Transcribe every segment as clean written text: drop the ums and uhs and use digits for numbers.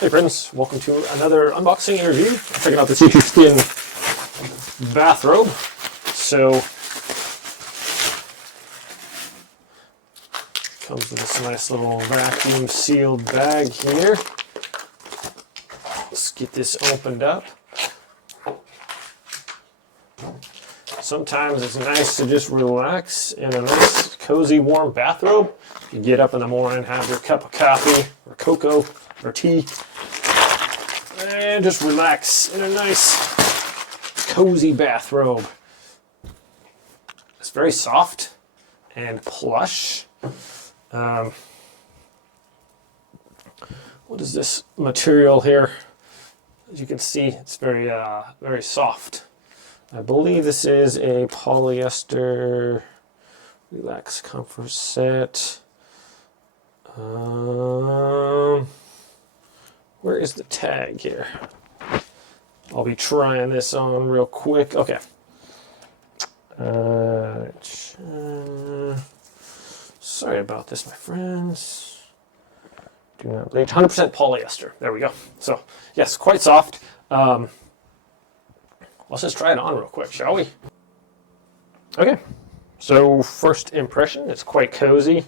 Hey friends, welcome to another unboxing and review. Checking out the Sea Skin bathrobe. So, comes with this nice little vacuum sealed bag here. Let's get this opened up. Sometimes it's nice to just relax in a nice, cozy, warm bathrobe. You get up in the morning, have your cup of coffee or cocoa or tea, and just relax in a nice, cozy bathrobe. It's very soft and plush. What is this material here? As you can see, it's very, very soft. I believe this is a polyester relax comfort set. Where is the tag here? I'll be trying this on real quick. Okay. Sorry about this, my friends. Do not bleach. 100% polyester. There we go. So, yes, quite soft. Let's just try it on real quick, shall we? Okay. So, first impression, it's quite cozy.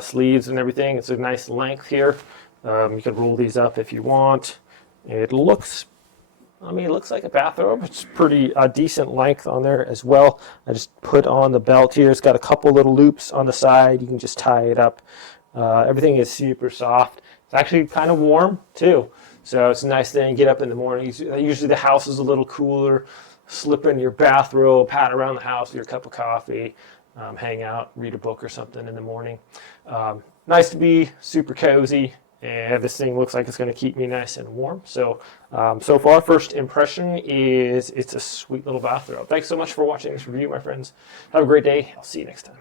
Sleeves and everything. It's a nice length here. You could roll these up if you want. It looks, it looks like a bathrobe. It's pretty decent length on there as well. I just put on the belt here. It's got a couple little loops on the side. You can just tie it up. Everything is super soft. It's actually kind of warm too. So it's a nice thing. Get up in the morning. Usually the house is a little cooler. Slip in your bathrobe, pat around the house with your cup of coffee. Hang out, read a book or something in the morning. Nice to be super cozy, and this thing looks like it's going to keep me nice and warm. So, so far, first impression is it's a sweet little bathrobe. Thanks so much for watching this review, my friends. Have a great day. I'll see you next time.